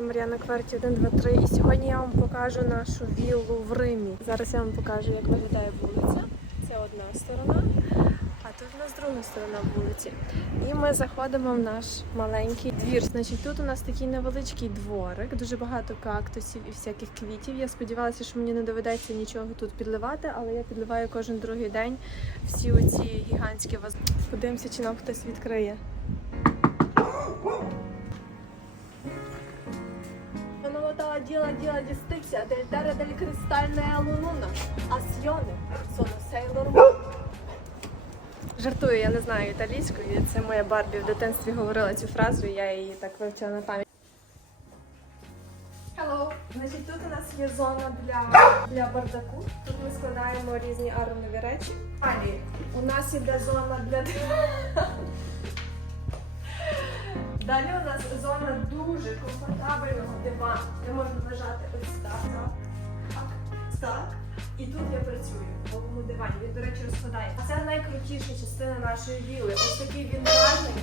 каналі Мар'яна Кверті 1, 2, 3. І сьогодні я вам покажу нашу віллу в Римі. Зараз я вам покажу, як виглядає вулиця. Це одна сторона, а тут у нас друга сторона вулиці. І ми заходимо в наш маленький двір. Значить, тут у нас такий невеличкий дворик, дуже багато кактусів і всяких квітів. Я сподівалася, що мені не доведеться нічого тут підливати, але я підливаю кожен другий день всі оці гігантські вази. Подивимося, чи нам хтось відкриє. Notata dilla dilla giustizia del terra del cristalne luna. Azione sono Жартую, я не знаю італійської. Це моя Барбі в дитинстві говорила цю фразу, і я її так вивчила на пам'ять. Hello. Значить, тут у нас є зона для, для бардаку. Тут ми складаємо різні аромові речі. Далі у нас іде зона для Далі у нас зона дуже комфортабельного дивану, де можна лежати ось так, так, так. І тут я працюю в повному дивані. Він, до речі, розкладає. А це найкрутіша частина нашої віли. Ось такий вінтажний.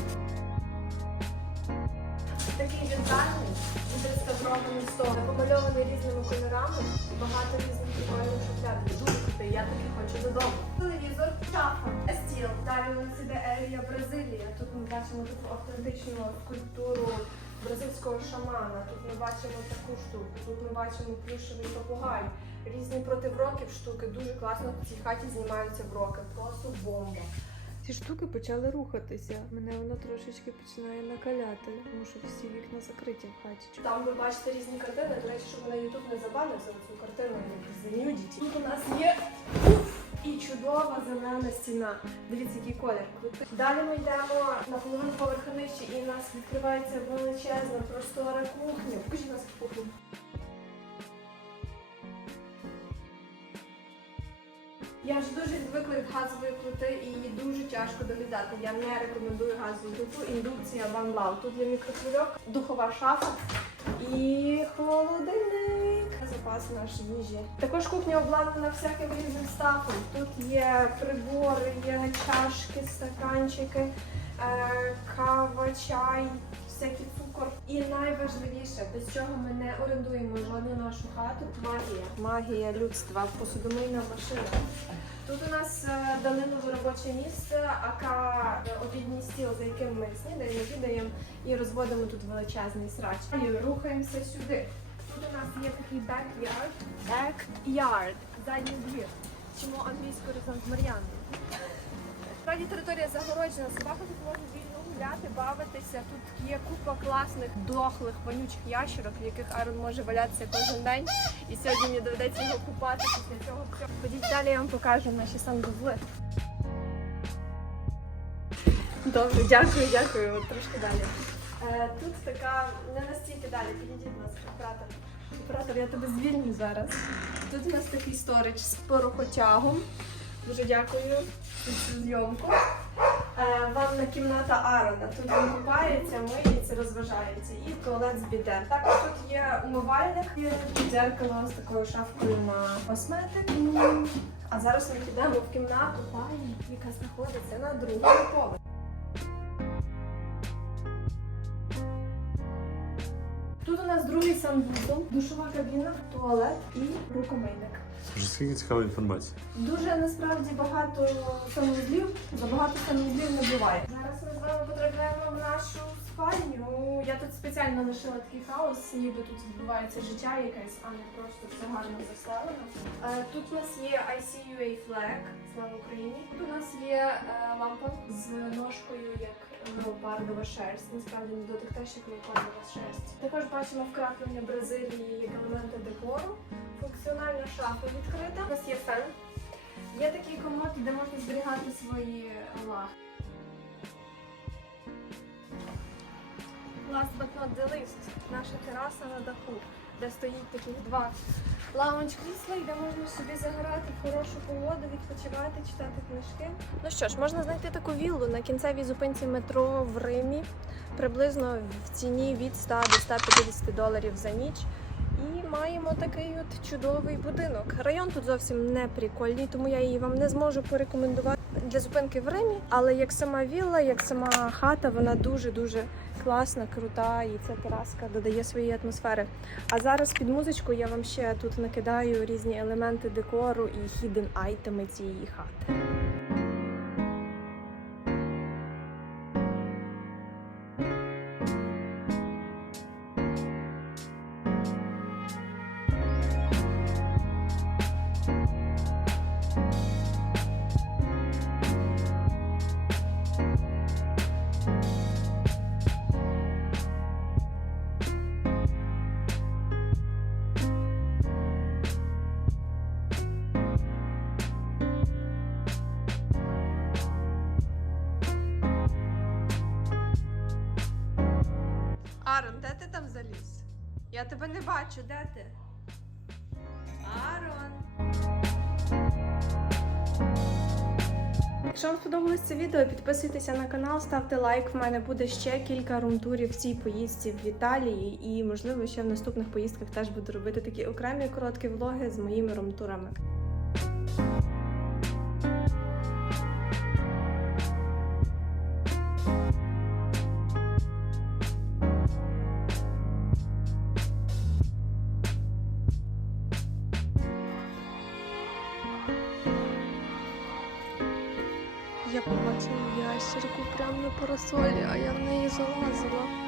Такий вінтажний, відреставрований стол, помальований різними кольорами і багато різних прикольних шухляд. Дуже крутий, я таки хочу додому. Телевізор, шафа, стіл. Далі у нас іде Ерія Бразилія. Тут ми бачимо таку автентичну скульптуру бразильського шамана. Тут ми бачимо таку штуку. Тут ми бачимо плюшевий попугай. Різні проти вроків штуки. Дуже класно в цій хаті знімаються вроки. Просто бомба. Ці штуки почали рухатися. Мене воно трошечки починає накаляти, тому що всі вікна закриті в хаті. Там ви бачите різні картини. До речі, щоб мене Ютуб не забанив за цю картину нюдіті. Тут у нас є і чудова зелена стіна. Дивіться, який колір. крутий. Далі ми йдемо на половину поверха нижче, і у нас відкривається величезна простора кухня. Покажіть нас кухню. Я ж дуже звикла від газової плити і її дуже тяжко доглядати. Я не рекомендую газову плиту. Індукція One Love. Тут є мікрохвильовка, духова шафа і холодильник. Запас нашої їжі. Також кухня обладнана всяким різним стафом. Тут є прибори, є чашки, стаканчики, е, кава, чай. Всякий цукор. І найважливіше, без чого ми не орендуємо жодну нашу хату магія. Магія людства, посудомийна машина. Тут у нас е, Данилове робоче місце, ака е, обідній стіл, за яким ми снідаємо, обідаємо і розводимо тут величезний срач. І рухаємося сюди. Тут у нас є такий backyard. Backyard. Задній двір. Чому англійською разом з Мар'яною? Справді територія загороджена, собака тут може вільно гуляти, бавитися. Тут є купа класних, дохлих, вонючих ящерок, в яких Арон може валятися кожен день. І сьогодні мені доведеться його купати після цього всього. Ходіть далі, я вам покажу наші санвузли. Добре, дякую, дякую. От трошки далі. Е, тут така не настільки далі. Підійдіть, будь ласка, оператор. Оператор, я тебе звільню зараз. Тут у нас такий сторич з порохотягом. Дуже дякую за цю зйомку. Е, Ванна кімната Арона. Тут він купається, миється, розважається. І туалет з біде. Також тут є умивальник, дзеркало з такою шафкою на косметик. А зараз ми підемо в кімнату Тані, яка знаходиться на другому поверсі. У нас другий санвузол, душова кабіна, туалет і рукомийник. Дуже скільки цікавої інформації. Дуже насправді багато санвузлів, забагато санвузлів не буває. Зараз ми з вами потрапляємо в нашу спальню. Я тут спеціально лишила такий хаос, ніби тут відбувається життя якесь, а не просто все гарно заставлено. Е, Тут у нас є ICUA flag, слава Україні. Тут у нас є е, лампа з ножкою, як леопардова шерсть. Насправді не до тих теж, як леопардова шерсть. Також бачимо вкраплення Бразилії як елементи декору. Функціональна шафа відкрита. У нас є фен. Є такий комод, де можна зберігати свої лахи. Last but not the least, наша тераса на даху, де стоїть таких два лаунж крісла, і де можна собі загорати в хорошу погоду, відпочивати, читати книжки. Ну що ж, можна знайти таку віллу на кінцевій зупинці метро в Римі, приблизно в ціні від 100 до 150 доларів за ніч. І маємо такий от чудовий будинок. Район тут зовсім не прикольний, тому я її вам не зможу порекомендувати для зупинки в Римі. Але як сама вілла, як сама хата, вона дуже дуже класна, крута, і ця тераска додає своєї атмосфери. А зараз під музичку я вам ще тут накидаю різні елементи декору і хіден айтеми цієї хати. Арон, де ти там заліз? Я тебе не бачу, де ти? Арон. Якщо вам сподобалось це відео, підписуйтеся на канал, ставте лайк. В мене буде ще кілька румтурів в цій поїздці в Італії, і можливо ще в наступних поїздках теж буду робити такі окремі короткі влоги з моїми румтурами. Я побачила ящерку прямо на парасолі, а я в неї залазила.